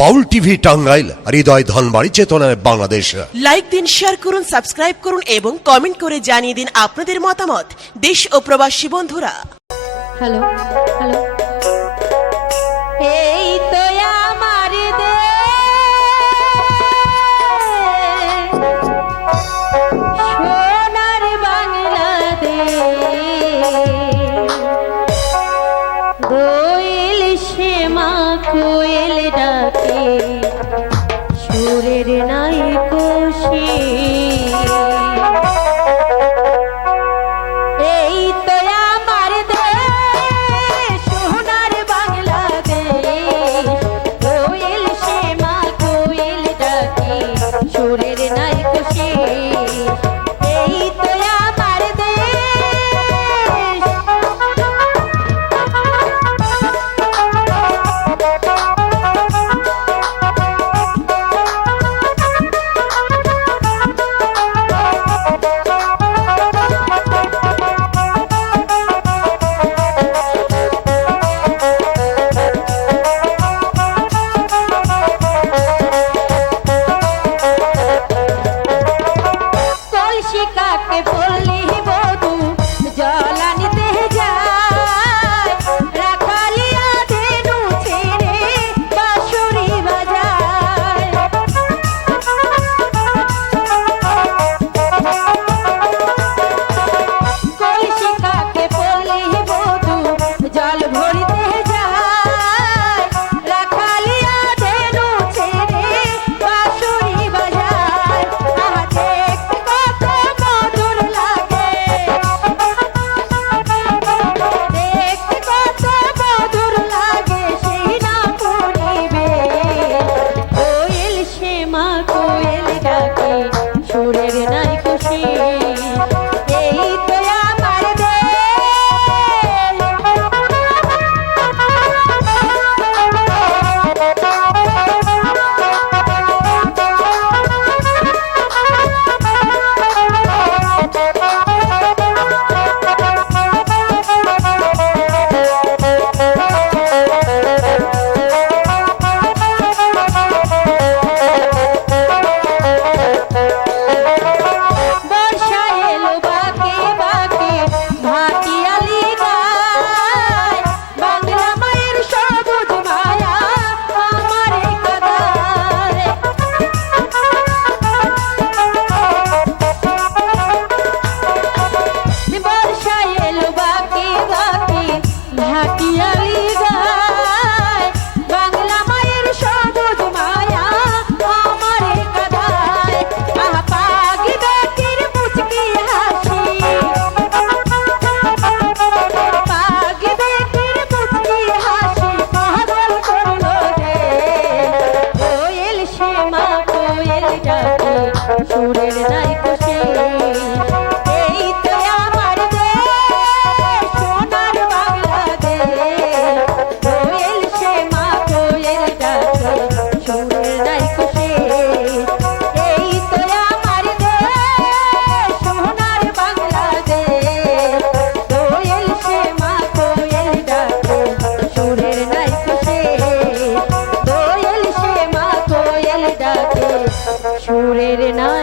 বাউল TV Tangail হৃদয় ধনবাড়ি চেতনায় Bangladesh. Like দিন শেয়ার করুন সাবস্ক্রাইব করুন এবং কমেন্ট করে জানিয়ে দিন আপনাদের মতামত। দেশ ও প্রবাসী বন্ধুরা। হ্যালো হ্যালো এই তো আমার সোনার বাংলাদেশ। দোয়েল শ্যামা কোয়েল ডাকে। शिका के बोली শ্যামা কোয়েল ডাকে সুরের तेरे नाम